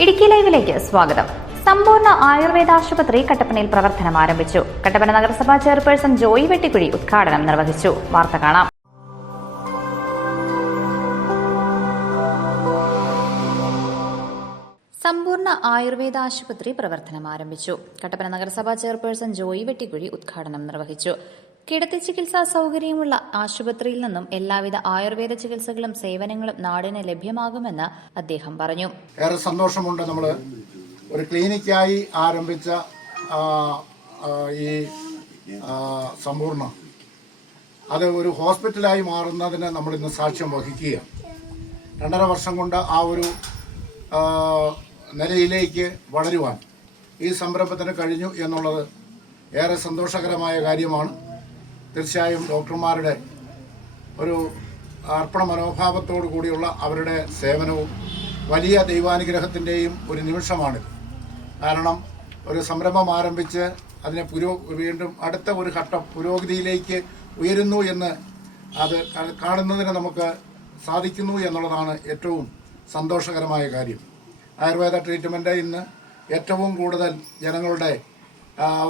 ഇടുക്കി ലൈവിലേക്ക് സ്വാഗതം. സമ്പൂർണ്ണ ആയുർവേദ ആശുപത്രി കട്ടപ്പനയിൽ പ്രവർത്തനം ആരംഭിച്ചു. കട്ടപ്പന നഗരസഭാ ചെയർപേഴ്സൺ ജോയി വെട്ടിക്കുഴി ഉദ്ഘാടനം നിർവഹിച്ചു. വാർത്ത കാണാം. സമ്പൂർണ്ണ ആയുർവേദ ആശുപത്രി പ്രവർത്തനം ആരംഭിച്ചു. കട്ടപ്പന നഗരസഭാ ചെയർപേഴ്സൺ ജോയി വെട്ടിക്കുഴി ഉദ്ഘാടനം നിർവഹിച്ചു. കിടത്തി ചികിത്സാ സൌകര്യമുള്ള ആശുപത്രിയിൽ നിന്നും എല്ലാവിധ ആയുർവേദ ചികിത്സകളും സേവനങ്ങളും നാടിന് ലഭ്യമാകുമെന്ന് അദ്ദേഹം പറഞ്ഞു. ഏറെ സന്തോഷമുണ്ട്. നമ്മൾ ഒരു ക്ലിനിക്കായി ആരംഭിച്ച ഈ സമ്പൂർണ്ണ അത് ഒരു ഹോസ്പിറ്റലായി മാറുന്നതിന് നമ്മൾ ഇന്ന് സാക്ഷ്യം വഹിക്കുകയാണ്. 2.5 വർഷം കൊണ്ട് ആ ഒരു നിലയിലേക്ക് വളരുവാൻ ഈ സംരംഭത്തിന് കഴിഞ്ഞു എന്നുള്ളത് ഏറെ സന്തോഷകരമായ കാര്യമാണ്. തീർച്ചയായും ഡോക്ടർമാരുടെ ഒരു അർപ്പണ മനോഭാവത്തോടു കൂടിയുള്ള അവരുടെ സേവനവും വലിയ ദൈവാനുഗ്രഹത്തിൻ്റെയും ഒരു നിമിഷമാണിത്. കാരണം ഒരു സംരംഭം ആരംഭിച്ച് അതിനെ വീണ്ടും അടുത്ത ഒരു ഘട്ടം പുരോഗതിയിലേക്ക് ഉയരുന്നു എന്ന് അത് കാണുന്നതിന് നമുക്ക് സാധിക്കുന്നു എന്നുള്ളതാണ് ഏറ്റവും സന്തോഷകരമായ കാര്യം. ആയുർവേദ ട്രീറ്റ്മെൻറ്റ് ഇന്ന് ഏറ്റവും കൂടുതൽ ജനങ്ങളുടെ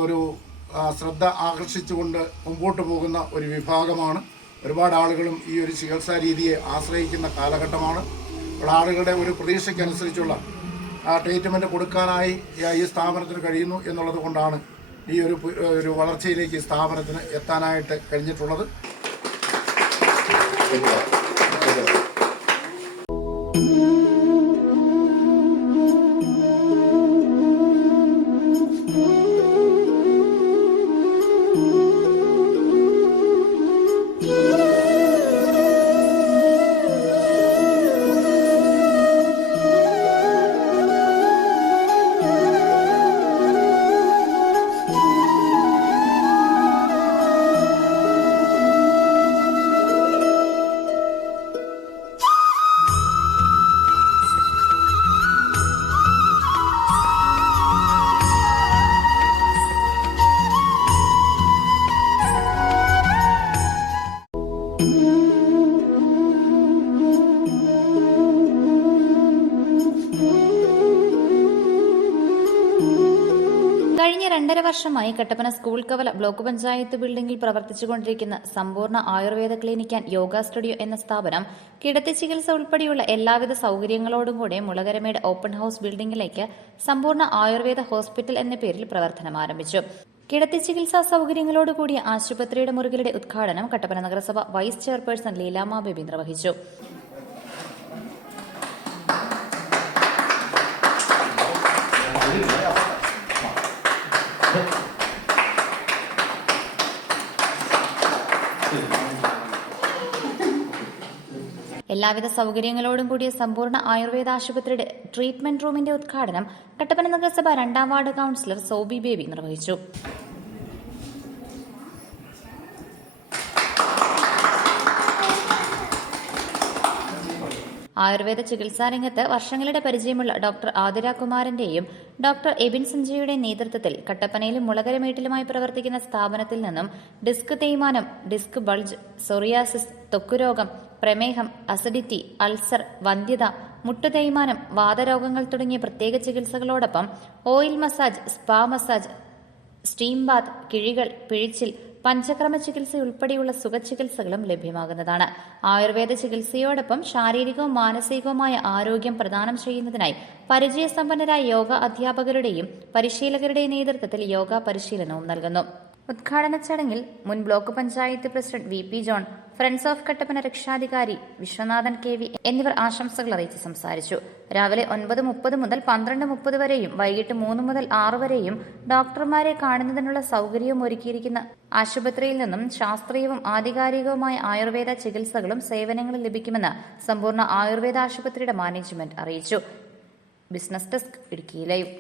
ഒരു ശ്രദ്ധ ആകർഷിച്ചുകൊണ്ട് മുമ്പോട്ട് പോകുന്ന ഒരു വിഭാഗമാണ്. ഒരുപാട് ആളുകളും ഈ ഒരു ചികിത്സാ രീതിയെ ആശ്രയിക്കുന്ന കാലഘട്ടമാണ്. ആളുകളുടെ ഒരു പ്രതീക്ഷയ്ക്കനുസരിച്ചുള്ള ട്രീറ്റ്മെൻറ്റ് കൊടുക്കാനായി ഈ സ്ഥാപനത്തിന് കഴിയുന്നു എന്നുള്ളത് കൊണ്ടാണ് ഈ ഒരു വളർച്ചയിലേക്ക് ഈ സ്ഥാപനത്തിന് എത്താനായിട്ട് കഴിഞ്ഞിട്ടുള്ളത്. കഴിഞ്ഞ 2.5 വർഷമായി കട്ടപ്പന സ്കൂൾ കവല ബ്ലോക്ക് പഞ്ചായത്ത് ബിൽഡിംഗിൽ പ്രവർത്തിച്ചുകൊണ്ടിരിക്കുന്ന സമ്പൂർണ്ണ Ayurveda clinic and yoga studio എന്ന സ്ഥാപനം കിടത്തി ചികിത്സ ഉൾപ്പെടെയുള്ള എല്ലാവിധ സൌകര്യങ്ങളോടും കൂടെ മുളകരമേട് ഓപ്പൺ ഹൌസ് ബിൽഡിംഗിലേക്ക് സമ്പൂർണ്ണ ആയുർവേദ ഹോസ്പിറ്റൽ എന്ന പേരിൽ പ്രവർത്തനം ആരംഭിച്ചു. കിടത്തി ചികിത്സാ സൌകര്യങ്ങളോടുകൂടിയ ആശുപത്രിയുടെ മുറികളുടെ ഉദ്ഘാടനം കട്ടപ്പന നഗരസഭ വൈസ് ചെയർപേഴ്സൺ ലീലാമ ബേബി നിർവഹിച്ചു. എല്ലാവിധ സൌകര്യങ്ങളോടും കൂടിയ സമ്പൂർണ്ണ ആയുർവേദ ആശുപത്രിയുടെ ട്രീറ്റ്മെന്റ് റൂമിന്റെ ഉദ്ഘാടനം കട്ടപ്പന നഗരസഭ 2ാം വാർഡ് കൌൺസിലർ സോബി ബേബി നിർവഹിച്ചു. ആയുർവേദ ചികിത്സാരംഗത്ത് വർഷങ്ങളുടെ പരിചയമുള്ള ഡോക്ടർ ആതിര കുമാരന്റെയും ഡോക്ടർ എബിൻ സഞ്ജയുടെ നേതൃത്വത്തിൽ കട്ടപ്പനയിലും മുളകരമേട്ടിലുമായി പ്രവർത്തിക്കുന്ന സ്ഥാപനത്തിൽ നിന്നും ഡിസ്ക് തേയ്മാനം, ഡിസ്ക് ബൾജ്, സോറിയാസിസ്, ത്വക്കുരോഗം, പ്രമേഹം, അസിഡിറ്റി, അൾസർ, വന്ധ്യത, മുട്ടുതേയ്മാനം, വാതരോഗങ്ങൾ തുടങ്ങിയ പ്രത്യേക ചികിത്സകളോടൊപ്പം oil massage, spa massage, steam bath, കിഴികൾ, പിഴിച്ചിൽ, പഞ്ചക്രമ ചികിത്സ ഉൾപ്പെടെയുള്ള സുഖചികിത്സകളും ലഭ്യമാകുന്നതാണ്. ആയുർവേദ ചികിത്സയോടൊപ്പം ശാരീരികവും മാനസികവുമായ ആരോഗ്യം പ്രദാനം ചെയ്യുന്നതിനായി പരിചയസമ്പന്നരായ യോഗ അധ്യാപകരുടെയും പരിശീലകരുടെയും നേതൃത്വത്തിൽ യോഗ പരിശീലനവും നൽകുന്നു. ഉദ്ഘാടന ചടങ്ങിൽ മുൻ block panchayat president VP John, friends of Kattappana രക്ഷാധികാരി വിശ്വനാഥൻ KV എന്നിവർ ആശംസകൾ അറിയിച്ച് സംസാരിച്ചു. രാവിലെ 9:30 മുതൽ 12:30 വരെയും വൈകിട്ട് 3 മുതൽ 6 വരെയും ഡോക്ടർമാരെ കാണുന്നതിനുള്ള സൌകര്യവും ഒരുക്കിയിരിക്കുന്ന ആശുപത്രിയിൽ നിന്നും ശാസ്ത്രീയവും ആധികാരികവുമായ ആയുർവേദ ചികിത്സകളും സേവനങ്ങളും ലഭിക്കുമെന്ന് സമ്പൂർണ്ണ ആയുർവേദ ആശുപത്രിയുടെ മാനേജ്മെന്റ് അറിയിച്ചു. Business desk, Idukki live.